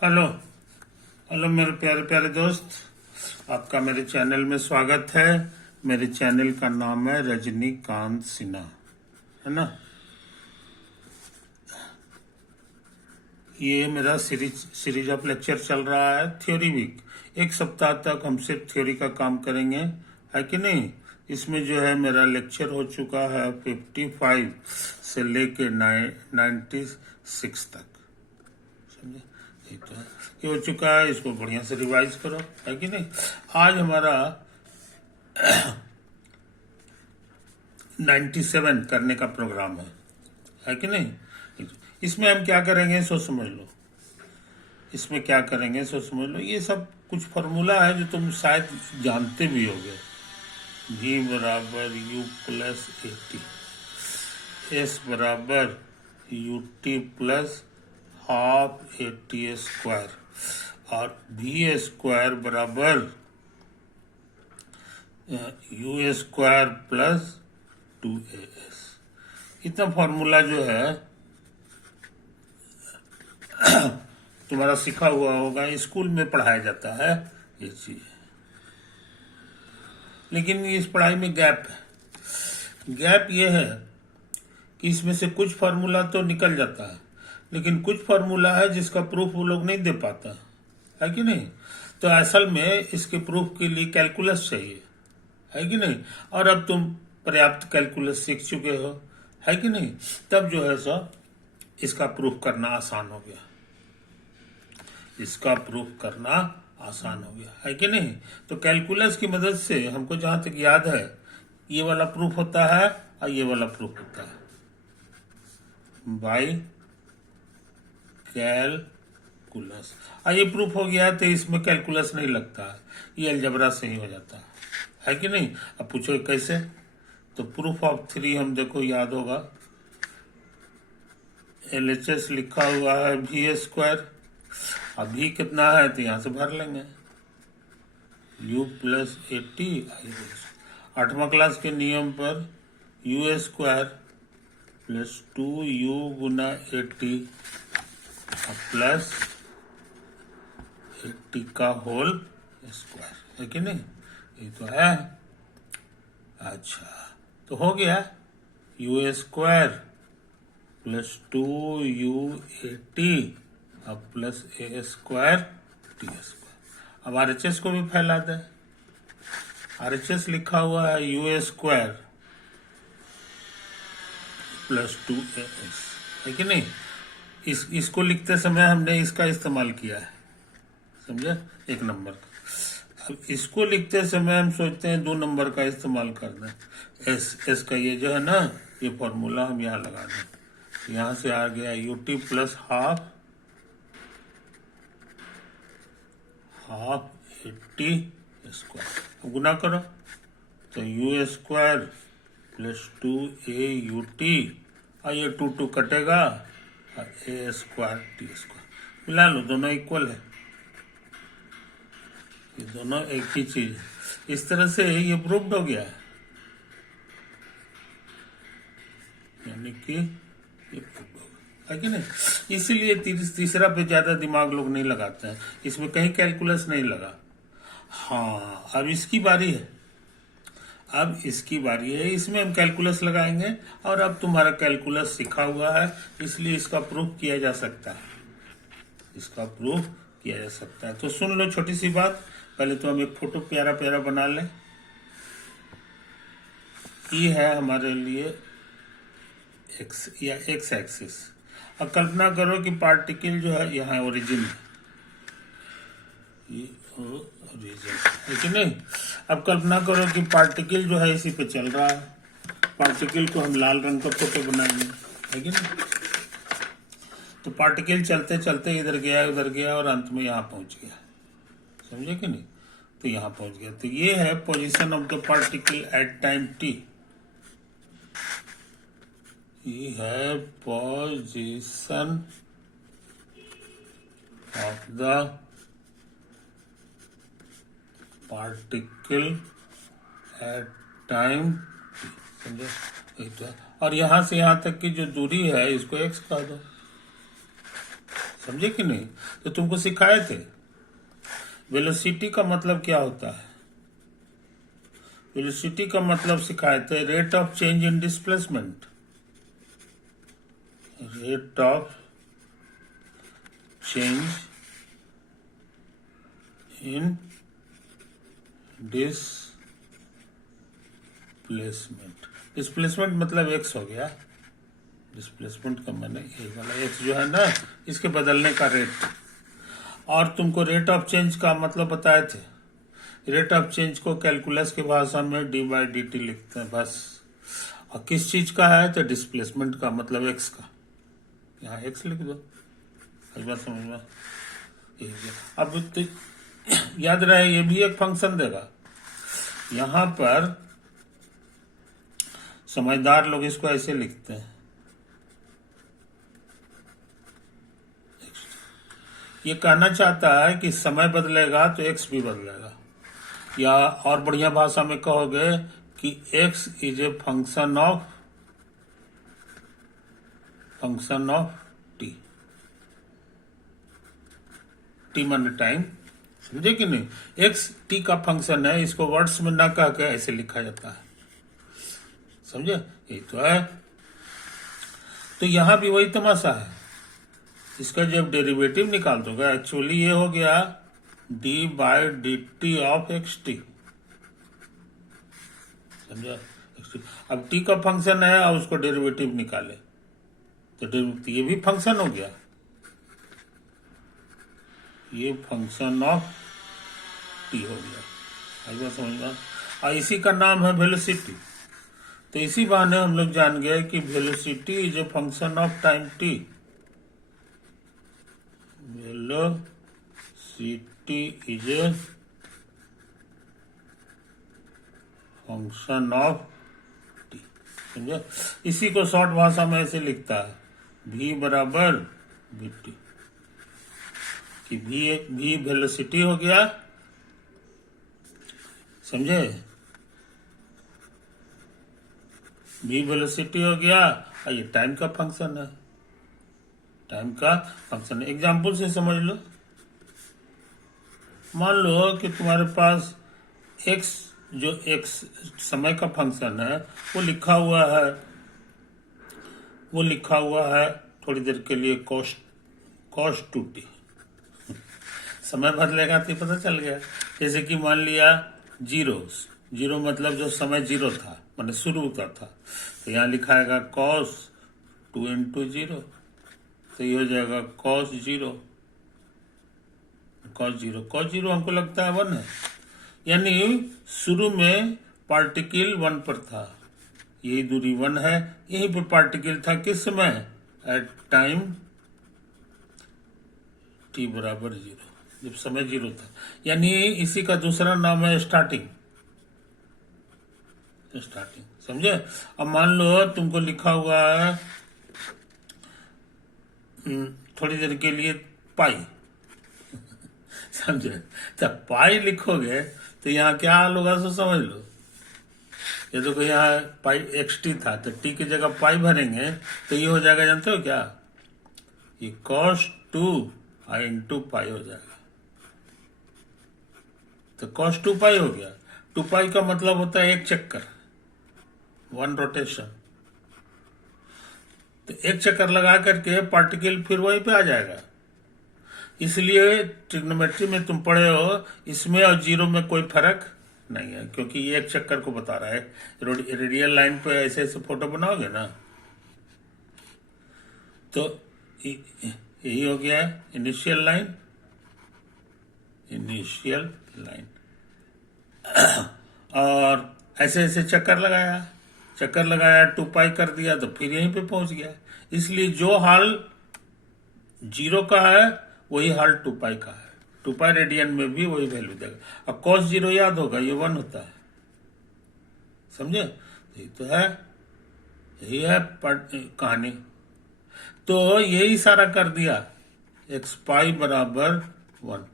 Hello hello मेरे प्यारे प्यारे दोस्त, आपका मेरे चैनल में स्वागत है। मेरे चैनल का नाम है रजनीकांत सिन्हा, है ना। ये मेरा सीरीज ऑफ लेक्चर चल रहा है, थ्योरी वीक। एक सप्ताह तक हम सिर्फ थ्योरी का काम करेंगे, है कि नहीं। इसमें जो है मेरा लेक्चर हो चुका है 55 से लेके 96 तक, समझे। ये तो है, ये हो चुका है। इसको बढ़िया से रिवाइज करो, है कि नहीं। आज हमारा 97 करने का प्रोग्राम है कि नहीं। इसमें हम क्या करेंगे सो समझ लो। इसमें क्या करेंगे सो समझ लो। ये सब कुछ फार्मूला है जो तुम शायद जानते भी होगे। V बराबर U प्लस एटी, S बराबर UT plus half eighty square, और V स्क्वायर बराबर U स्क्वायर प्लस 2AS। इतना फॉर्मूला जो है तुम्हारा सीखा हुआ होगा, स्कूल में पढ़ाया जाता है ये चीज। लेकिन इस पढ़ाई में गैप है। गैप ये है कि इसमें से कुछ फार्मूला तो निकल जाता है, लेकिन कुछ फार्मूला है जिसका प्रूफ वो लोग नहीं दे पाता, है कि नहीं। तो असल में इसके प्रूफ के लिए कैलकुलस चाहिए, है कि नहीं। और अब तुम पर्याप्त कैलकुलस सीख चुके हो, है कि नहीं। तब जो है सो इसका प्रूफ करना आसान हो गया। इसका प्रूफ करना आसान हो गया, है कि नहीं। तो कैलकुलस की मदद से हमको जहां तक याद है, ये वाला प्रूफ होता है और ये वाला प्रूफ होता है बाय कैलकुलस। और ये प्रूफ हो गया तो इसमें कैलकुलस नहीं लगता है, ये अलजबरा से ही हो जाता है कि नहीं। अब पूछो कैसे, तो प्रूफ ऑफ 3 हम देखो याद होगा। LHS लिखा हुआ है V स्क्वायर, अभी कितना है तो यहां से भर लेंगे U प्लस एटी। 8वां क्लास के नियम पर U स्क्वायर प्लस 2U गुना 80 प्लस 80 का होल स्क्वायर, है कि नहीं। ये तो है। अच्छा, तो हो गया U स्क्वायर प्लस 2U80 अब plus A square T square. अब RHS को भी फैला दे। RHS लिखा हुआ है U स्क्वायर प्लस 2AS, है कि नहीं। इसको लिखते समय हमने इसका इस्तेमाल किया है, समझे, 1 नंबर का। अब इसको लिखते समय हम सोचते हैं 2 नंबर का इस्तेमाल कर दें। एस का ये जो है ना, ये फॉर्मूला हम यहाँ लगा दें। यहाँ से आ गया UT प्लस हाफ 80 स्क्वायर। गुना करो तो U स्क्वायर प्लस 2AUT, और ये 2 कटेगा और A स्क्वायर T स्क्वायर। मिला लो, दोनों इक्वल है, ये दोनों एक ही चीज है। इस तरह से ये प्रूव्ड हो गया है, यानी कि ये प्रूव्ड हो गया, है कि नहीं। इसीलिए तीसरा पे ज्यादा दिमाग लोग नहीं लगाते हैं, इसमें कहीं कैलकुलस नहीं लगा। हाँ, अब इसकी बारी है। अब इसकी बारी है, इसमें हम कैलकुलस लगाएंगे। और अब तुम्हारा कैलकुलस सीखा हुआ है, इसलिए इसका प्रूफ किया जा सकता है। इसका प्रूफ किया जा सकता है। तो सुन लो छोटी सी बात, पहले तो हम एक फोटो प्यारा प्यारा बना लें। ये है हमारे लिए एक्स या एक्स एक्सिस। अब कल्पना करो कि पार्टिकल जो है यहाँ ओरिजिन है, ये ओरिजिन, है कि नहीं। अब कल्पना करो कि पार्टिकल जो है इसी पे चल रहा है। पार्टिकल को हम लाल रंग का फोटो बनाएंगे, है कि नहीं। तो पार्टिकल चलते चलते इधर गया उधर गया और अंत में यहाँ पहुंच गया, समझे कि नहीं। तो यहाँ पहुंच गया। तो ये है position of the particle at time t। ये है position of the particle at time t, समझे। और यहां से यहां तक की जो दूरी है इसको x कह दो, समझे कि नहीं? तो तुमको सिखाए थे वेलोसिटी का मतलब क्या होता है। वेलोसिटी का मतलब सिखाए थे rate of change in displacement. Rate of change in displacement. Displacement मतलब एक्स हो गया। डिस्प्लेसमेंट का मैंने ये वाला एक्स जो है ना, इसके बदलने का रेट। और तुमको रेट ऑफ चेंज का मतलब बताए थे। रेट ऑफ चेंज को कैलकुलस की भाषा में डी बाई डी टी लिखते हैं बस। और किस चीज का है तो डिस्प्लेसमेंट का मतलब एक्स का। यहाँ एक्स लिख दो, इस बात समझ में। अब तो याद रहे ये भी एक फंक्शन देगा। यहां पर समझदार लोग इसको ऐसे लिखते हैं, ये कहना चाहता है कि समय बदलेगा तो एक्स भी बदलेगा। या और बढ़िया भाषा में कहोगे कि x is a function of T. T माने टाइम, समझे कि नहीं? एक्स टी का फंक्शन है, इसको वर्ड्स में ना कह के ऐसे लिखा जाता है, समझे? ये तो है। तो यहां भी वही तमाशा है। इसका जब डेरिवेटिव निकाल दोगे एक्चुअली ये हो गया D by D T of x T, समझा? अब टी का फंक्शन है और उसको डेरिवेटिव निकाले तो ये भी फंक्शन हो गया, ये फंक्शन ऑफ टी हो गया। आइए समझ में। और इसी का नाम है वेलोसिटी। तो इसी बहाने हम लोग जान गए कि velocity is a function of time T. Velocity is a function of T, समझे? इसी को शॉर्ट भाषा में ऐसे लिखता है v बराबर वी टी, कि v वेलोसिटी हो गया, समझे? v वेलोसिटी हो गया और ये टाइम का फंक्शन है। टाइम का फंक्शन है। एग्जाम्पल से समझ लो। मान लो कि तुम्हारे पास x जो x समय का फंक्शन है वो लिखा हुआ है थोड़ी देर के लिए cos 2t। समय बदलेगा तो पता चल गया। जैसे कि मान लिया जीरो मतलब जो समय जीरो था मैंने शुरू का था, तो यहाँ लिखाएगा cos 2 इंटू जीरो, तो ये हो जाएगा cos जीरो हमको लगता है 1 है। यानी शुरू में पार्टिकल 1 पर था, यही दूरी 1 है, यहीं पर पार्टिकल था किस समय? एट टाइम t बराबर 0, जब समय 0 था। यानी इसी का दूसरा नाम है स्टार्टिंग, समझे? अब मान लो तुमको लिखा हुआ है थोड़ी देर के लिए पाई, समझे? जब पाई लिखोगे तो यहाँ क्या हाल होगा सो समझ लो। ये देखो यहाँ पाई एक्स टी था, तो टी की जगह पाई भरेंगे तो ये हो जाएगा, जानते हो क्या? ये cos 2 इंटू पाई हो जाएगा। तो cos 2 पाई हो गया। 2 पाई का मतलब होता है एक चक्कर, 1 रोटेशन। तो एक चक्कर लगा करके पार्टिकल फिर वहीं पे आ जाएगा। इसलिए ट्रिग्नोमेट्री में तुम पढ़े हो, इसमें और जीरो में कोई फर्क नहीं है, क्योंकि ये एक चक्कर को बता रहा है। रेडियल लाइन पे ऐसे ऐसे फोटो बनाओगे ना, तो यही हो गया इनिशियल लाइन। और ऐसे ऐसे चक्कर लगाया 2 पाई कर दिया तो फिर यहीं पे पहुंच गया। इसलिए जो हाल जीरो का है वही हाल 2 पाई का है। 2 पाई रेडियन में भी वही वैल्यू देगा। अब cos 0 याद होगा, ये 1 होता है, समझे? यही तो है, यही है कहानी। तो यही सारा कर दिया, x पाई बराबर 1,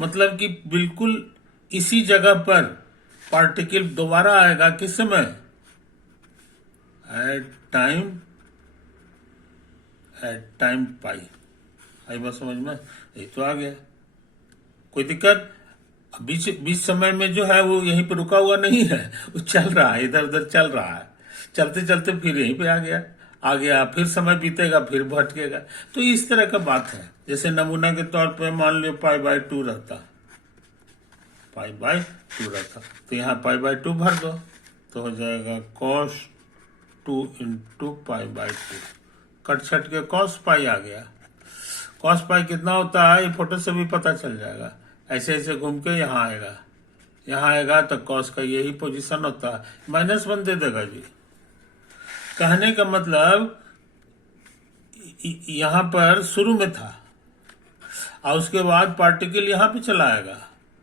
मतलब कि बिल्कुल इसी जगह पर पार्टिकल दोबारा आएगा किस समय? एट टाइम पाई, आई बात समझ में? ये तो आ गया, कोई दिक्कत? बीच बीच समय में जो है वो यहीं पे रुका हुआ नहीं है, वो चल रहा है, इधर उधर चल रहा है, चलते चलते फिर यहीं पे आ गया, फिर समय बीतेगा, फिर भटकेगा। तो इस तरह का बात है। जैसे नमूना के तौर पे मान लो पाई बाय 2 रहता, पाई बाय 2 रहता, तो यहाँ पाई बाय 2 भर दो, तो हो जाएगा cos 2 into pi by 2, cut छट के cos पाई आ गया। cos पाई कितना होता है ये फोटो से भी पता चल जाएगा। ऐसे ऐसे घूम के यहाँ आएगा तो cos का यही पोजीशन होता है, -1 दे देगा जी। कहने का मतलब यहाँ पर शुरू में था और उसके बाद पार्टिकल यहाँ पे चला आएगा।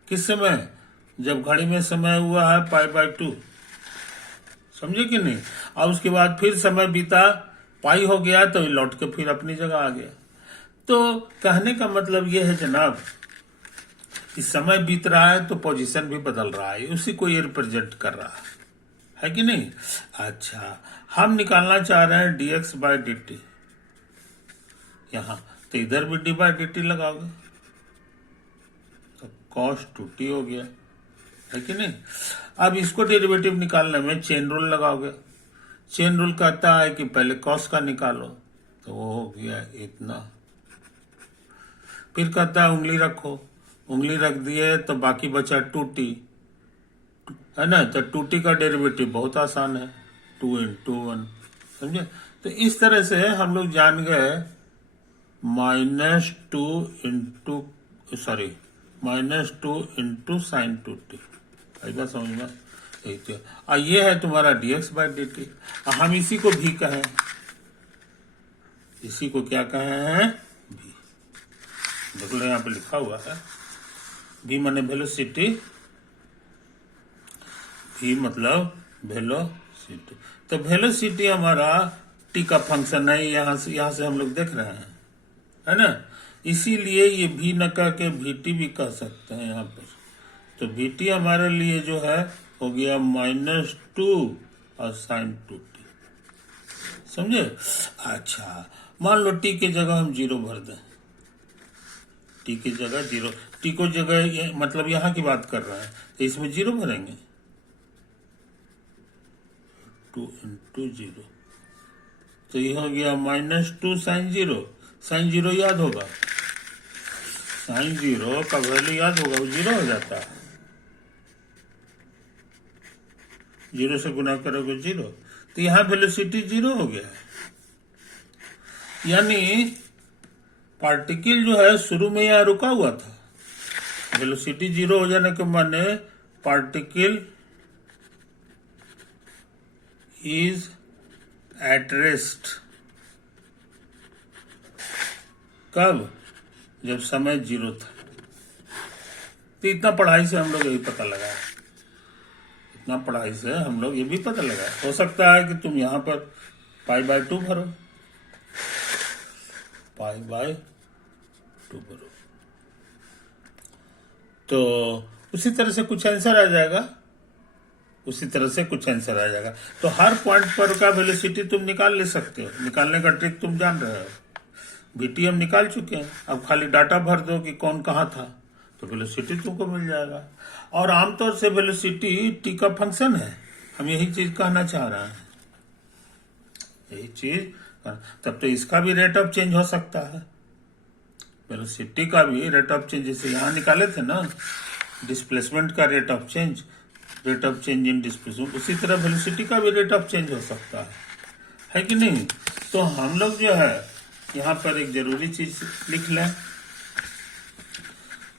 किस समय? जब घड़ी में समय हुआ है पाई बाय 2, समझे कि नहीं? और उसके बाद फिर समय बीता, पाई हो गया तो लौट के फिर अपनी जगह आ गया। तो कहने का मतलब यह है जनाब, इस समय बीत रहा है तो पोजीशन भी बदल रहा है, उसी को ये रिप्रेजेंट कर रहा है कि नहीं? अच्छा, हम निकालना चाह रहे हैं dx बाय dt यहाँ, तो इधर भी d बाय dt लगाओगे तो cos 2t हो गया, है कि नहीं? अब इसको डेरिवेटिव निकालने में चेन रूल लगाओगे। चेन रूल कहता है कि पहले cos का निकालो, तो वो हो गया इतना, फिर कहता है उंगली रखो, उंगली रख दिए तो बाकी बचा 2t, है ना? तो 2t का डेरिवेटिव बहुत आसान है, 2 इंटू 1, समझे? तो इस तरह से हम लोग जान गए -2 इंटू साइन 2t, ऐसा समझ में? ये है तुम्हारा dx बाय dt। हम इसी को भी कहें, इसी को क्या कहे हैं? भी। देख लो यहाँ पे लिखा हुआ है v माने वेलोसिटी, v मतलब वेलोसिटी। तो वेलोसिटी हमारा t का फंक्शन है, यहाँ से हम लोग देख रहे हैं, है ना? इसीलिए ये v न कह के vt भी कह सकते हैं यहाँ पर। तो vt हमारे लिए जो है हो गया -2 और साइन 2t, समझे? अच्छा, मान लो t की जगह हम 0 भर दें, t की जगह 0, t को जगह मतलब यहाँ की बात कर रहे हैं, तो इसमें 0 भरेंगे, 2 इंटू 0, तो ये हो गया -2 साइन 0। साइन 0 याद होगा, साइन 0 का वैल्यू याद होगा, वो 0 हो जाता है, 0 से गुना करोगे 0, तो यहाँ वेलोसिटी 0 हो गया है। यानी पार्टिकल जो है शुरू में यहाँ रुका हुआ था, वेलोसिटी 0 हो जाने के माने पार्टिकल इज एट रेस्ट। कब? जब समय 0 था। तो इतना पढ़ाई से हम लोग यही पता लगा है, इतना पढ़ाई से हम लोग ये भी पता लगा। हो सकता है कि तुम यहाँ पर पाई बाय 2 भरो, पाई बाय 2 भरो, तो उसी तरह से कुछ आंसर आ जाएगा, उसी तरह से कुछ आंसर आ जाएगा। तो हर पॉइंट पर का वेलोसिटी तुम निकाल ले सकते हो, निकालने का ट्रिक तुम जान रहे हो। vt हम निकाल चुके हैं, अब खाली डाटा भर दो कि कौन कहाँ था, तो वेलोसिटी तुमको मिल जाएगा। और आमतौर से वेलोसिटी t का फंक्शन है, हम यही चीज कहना चाह रहे हैं, यही चीज। तब तो इसका भी रेट ऑफ चेंज हो सकता है, वेलोसिटी का भी रेट ऑफ चेंज, जैसे यहाँ निकाले थे ना डिस्प्लेसमेंट का rate of change in displacement, उसी तरह वेलोसिटी का भी रेट ऑफ चेंज हो सकता है कि नहीं? तो हम लोग जो है यहाँ पर एक जरूरी चीज लिख लें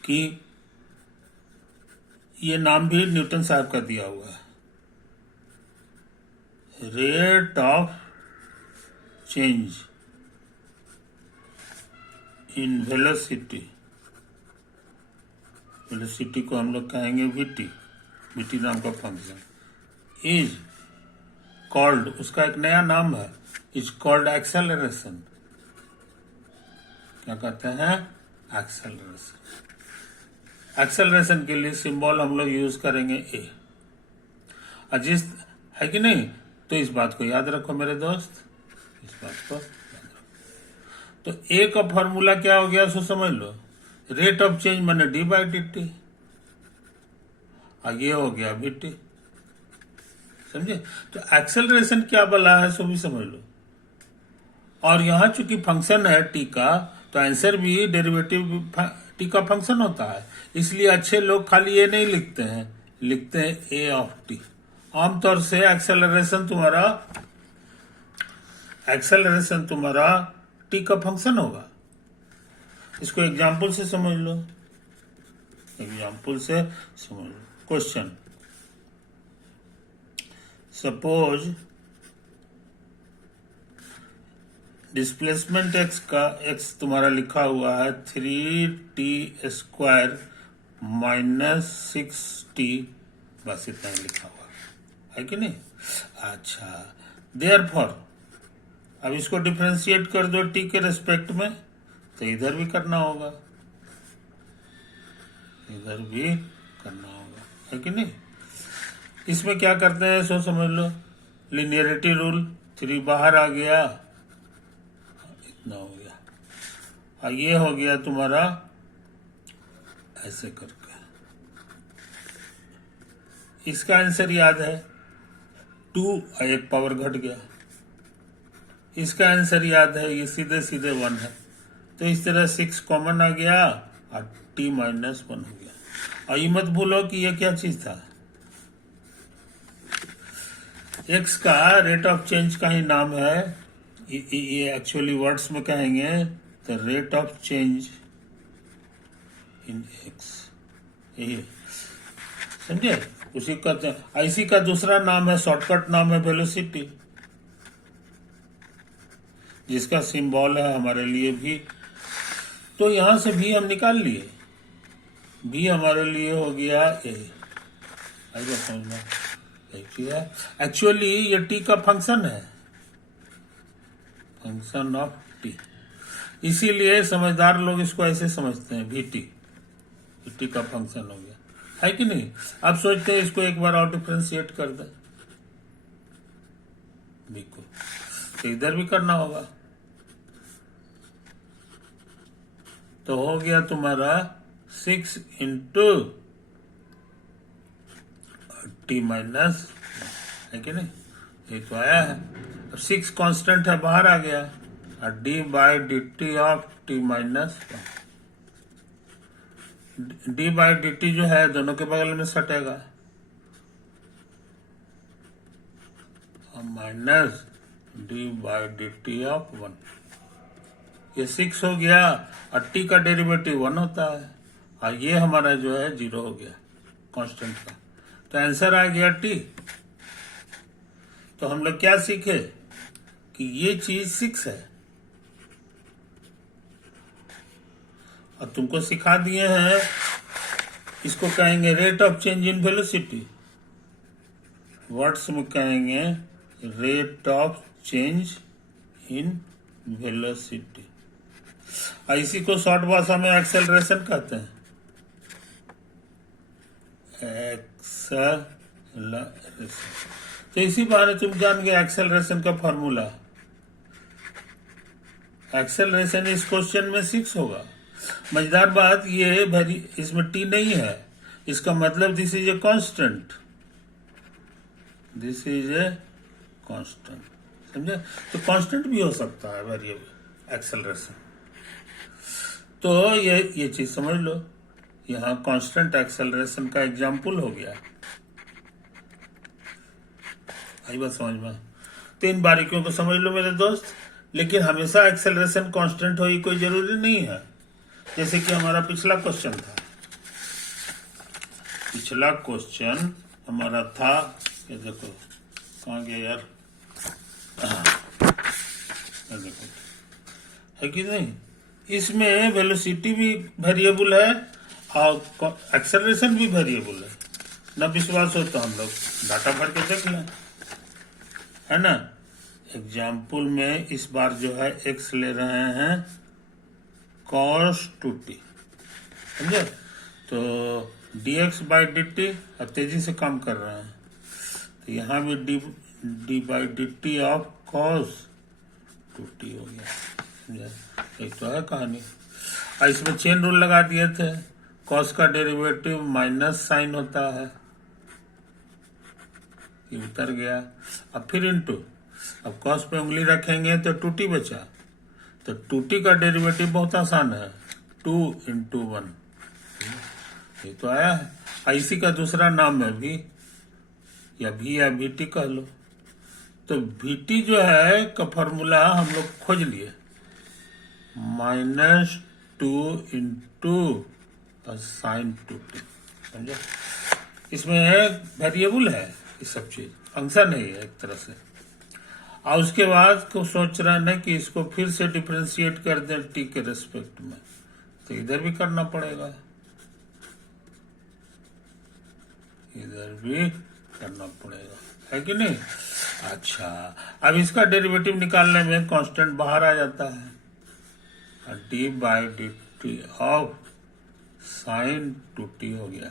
कि ये नाम भी न्यूटन साहब का दिया हुआ है, rate of change in velocity. Velocity को हम लोग कहेंगे vt नाम का फंक्शन इज कॉल्ड, उसका एक नया नाम है, इज कॉल्ड एक्सेलरेशन। क्या कहते हैं? एक्सेलरेशन। एक्सेलरेशन के लिए सिंबल हम लोग यूज करेंगे a, जिस, है कि नहीं? तो इस बात को याद रखो मेरे दोस्त, इस बात को याद रखो। तो ए का फॉर्मूला क्या हो गया, सो समझ लो, रेट ऑफ चेंज माने डी बाई डी टी, और ये हो गया भी टी, समझे। तो एक्सेलरेशन क्या बला है, सो भी समझ लो। और यहाँ चूंकि फंक्शन है टी का, तो आंसर भी डेरिवेटिव टी का फंक्शन होता है, इसलिए अच्छे लोग खाली ये नहीं लिखते हैं, लिखते हैं ए ऑफ टी। आमतौर से एक्सेलरेशन तुम्हारा टी का फंक्शन होगा। इसको एग्जाम्पल से समझ लो, क्वेश्चन, सपोज डिस्प्लेसमेंट एक्स का, एक्स तुम्हारा लिखा हुआ है 3t² माइनस 6t, बस इतना ही लिखा हुआ है कि नहीं। अच्छा, देयरफॉर अब इसको डिफरेंशिएट कर दो टी के रेस्पेक्ट में, तो इधर भी करना होगा, है कि नहीं। इसमें क्या करते हैं, सो समझ लो, लिनियरिटी रूल, 3 बाहर आ गया, इतना हो गया, और ये हो गया तुम्हारा ऐसे करके। इसका आंसर याद है 2, एक पावर घट गया। इसका आंसर याद है, ये सीधे सीधे 1 है, तो इस तरह 6 कॉमन आ गया और t माइनस 1 हो गया। और ये मत भूलो कि ये क्या चीज था, x का रेट ऑफ चेंज का ही नाम है, ये एक्चुअली वर्ड्स में कहेंगे तो rate of change in x, यही समझे। उसी का इसी का दूसरा नाम है, शॉर्टकट नाम है वेलोसिटी, जिसका सिंबल है हमारे लिए भी। तो यहां से भी हम निकाल लिए, भी हमारे लिए हो गया ए, आइए समझना। एक्चुअली ये टी का फंक्शन है, फंक्शन ऑफ टी, इसीलिए समझदार लोग इसको ऐसे समझते हैं, भी टी का फंक्शन हो गया, है कि नहीं। अब सोचते हैं इसको एक बार और डिफरेंशिएट कर दें, बिल्कुल, तो इधर भी करना होगा, तो हो गया तुम्हारा 6 इंटू टी माइनस, है कि नहीं, ये तो आया है। अब 6 कांस्टेंट है, बाहर आ गया, और D by D T of T minus, D by D T जो है दोनों के बगल में सटेगा, minus D by D T of 1, ये 6 हो गया, और टी का डेरिवेटिव 1 होता है, और ये हमारा जो है 0 हो गया कांस्टेंट का, तो आंसर आ गया टी। तो हम लोग क्या सीखे कि ये चीज 6 है, और तुमको सिखा दिए हैं, इसको कहेंगे rate of change in velocity, words में कहेंगे rate of change in velocity, और इसी को शॉर्ट भाषा में एक्सेलरेशन कहते हैं, एक्सेलरेशन। तो इसी बहाने तुम जान गए एक्सेलरेशन का फॉर्मूला, एक्सेलरेशन इस क्वेश्चन में 6 होगा। मजेदार बात ये भरी, इसमें टी नहीं है, इसका मतलब this is a constant, this is a constant, समझे। तो कांस्टेंट भी हो सकता है वेरिएबल एक्सेलरेशन, तो ये चीज समझ लो, यहाँ कांस्टेंट एक्सेलरेशन का एग्जाम्पल हो गया, आई बात समझ में। तो इन बारीकियों को समझ लो मेरे दोस्त, लेकिन हमेशा एक्सेलरेशन कांस्टेंट हो, कोई जरूरी नहीं है। जैसे कि हमारा पिछला क्वेश्चन था, पिछला क्वेश्चन हमारा था, ये देखो कहाँ गया यार, देखो है कि नहीं, इसमें वेलोसिटी भी वेरिएबल है और एक्सेलरेशन भी वेरिएबल है। न विश्वास हो तो हम लोग डाटा भर के देख लें, है ना। एग्जाम्पल में इस बार जो है x ले रहे हैं cos 2t, समझे। तो dx बाई डी टी, अब तेजी से काम कर रहे हैं, तो यहाँ भी D by D T of cos 2t हो गया, एक तो है कहानी। और इसमें चेन रूल लगा दिए थे, कॉस का डेरिवेटिव माइनस साइन होता है, ये उतर गया। अब फिर इनटू, अब कॉस पे उंगली रखेंगे तो 2t बचा, तो 2t का डेरिवेटिव बहुत आसान है, 2 × 1, ये तो आया है। इसी का दूसरा नाम है भी या bt कह लो। तो vt जो है का फॉर्मूला हम लोग खोज लिए, -2 × sin 2t, समझे। इसमें वेरिएबल है, ये सब चीज फंक्शन है एक तरह से। और उसके बाद को सोच रहे हैं कि इसको फिर से डिफरेंशिएट कर दें t के रेस्पेक्ट में, तो इधर भी करना पड़ेगा, इधर भी करना पड़ेगा, है कि नहीं। अच्छा, अब इसका डेरिवेटिव निकालने में कांस्टेंट बाहर आ जाता है, d/dt ऑफ sin 2t हो गया।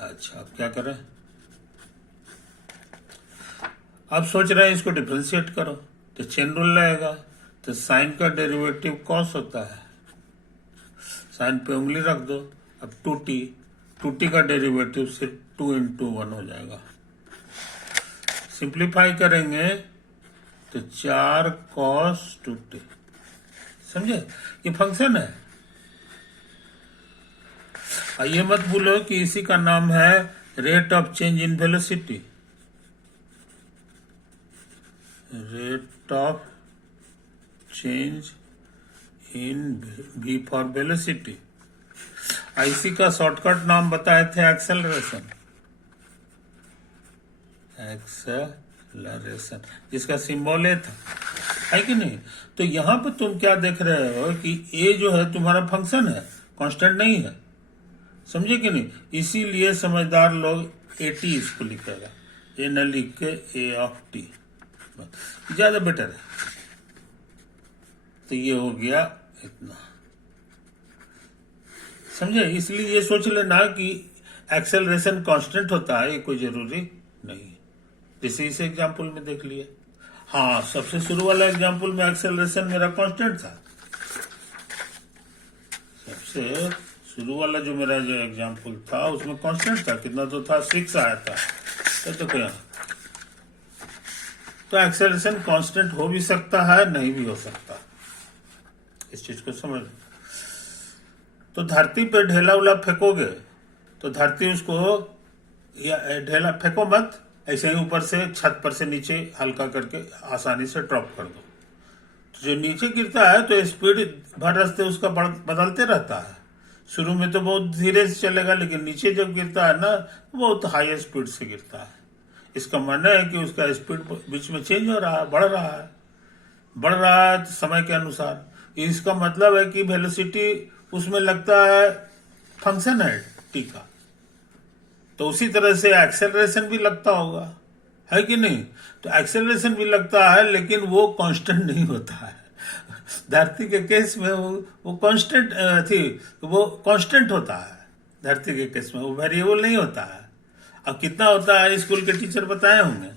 अच्छा, अब क्या करें, अब सोच रहे हैं इसको डिफरेंशिएट करो, तो चेन रूल लगेगा, तो साइन का डेरिवेटिव कॉस होता है, साइन पे उंगली रख दो, अब 2t का डेरिवेटिव सिर्फ 2 × 1 हो जाएगा। सिंप्लीफाई करेंगे तो 4 cos 2t, समझे, ये फंक्शन है। और ये मत भूलो कि इसी का नाम है rate of change in velocity, rate of change in v for velocity. इसी का शॉर्टकट नाम बताए थे एक्सेलरेशन, जिसका सिंबल ए था, है कि नहीं। तो यहाँ पे तुम क्या देख रहे हो कि ए जो है तुम्हारा फंक्शन है, कांस्टेंट नहीं है, समझे कि नहीं। इसीलिए समझदार लोग AT इसको लिखेगा, ए न लिख के A(t), ज्यादा बेटर है। तो ये हो गया इतना, समझे। इसलिए ये सोच लेना कि एक्सेलरेशन कांस्टेंट होता है, ये कोई जरूरी नहीं, जैसे इस एग्जाम्पल में देख लिया। हाँ, सबसे शुरू वाला एग्जाम्पल में एक्सेलरेशन मेरा कांस्टेंट था, सबसे शुरू वाला जो मेरा जो एग्जाम्पल था उसमें कांस्टेंट था, कितना तो था 6 आया था, तो क्या, तो एक्सेलरेशन कांस्टेंट हो भी सकता है, नहीं भी हो सकता, इस चीज को समझ। तो धरती पे ढेला उला फेंकोगे तो धरती उसको, या ढेला फेंको मत, ऐसे ही ऊपर से छत पर से नीचे हल्का करके आसानी से ड्रॉप कर दो, तो जो नीचे गिरता है तो स्पीड भर रास्ते उसका बदलते रहता है। शुरू में तो बहुत धीरे से चलेगा, लेकिन नीचे जब गिरता है ना, बहुत हाई स्पीड से गिरता है। इसका मानना है कि उसका स्पीड बीच में चेंज हो रहा है, बढ़ रहा है समय के अनुसार। इसका मतलब है कि वेलोसिटी उसमें लगता है फंक्शन है टी का, तो उसी तरह से एक्सेलरेशन भी लगता होगा, है कि नहीं। तो एक्सेलरेशन भी लगता है, लेकिन वो कांस्टेंट नहीं होता है। धरती के केस में वो कांस्टेंट थी, वो कांस्टेंट होता है। धरती के केस में वो वेरिएबल नहीं होता है। अब कितना होता है स्कूल के टीचर बताए होंगे,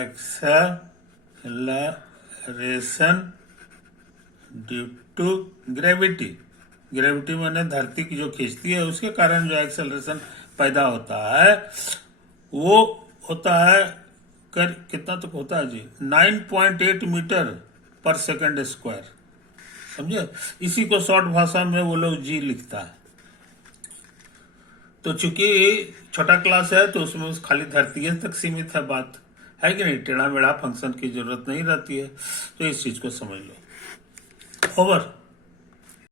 acceleration due to gravity. Gravity माने धरती की जो खींचती है, उसके कारण जो एक्सेलरेशन पैदा होता है वो होता है कितना तक होता है जी, 9.8 मीटर पर सेकंड स्क्वायर, समझे। इसी को शॉर्ट भाषा में वो लोग जी लिखता है। तो चूंकि छोटा क्लास है तो उसमें उस खाली धरती तक सीमित है बात, है कि नहीं। टेढ़ा मेढ़ा फंक्शन की जरूरत नहीं रहती है, तो इस चीज को समझ लो। ओवर।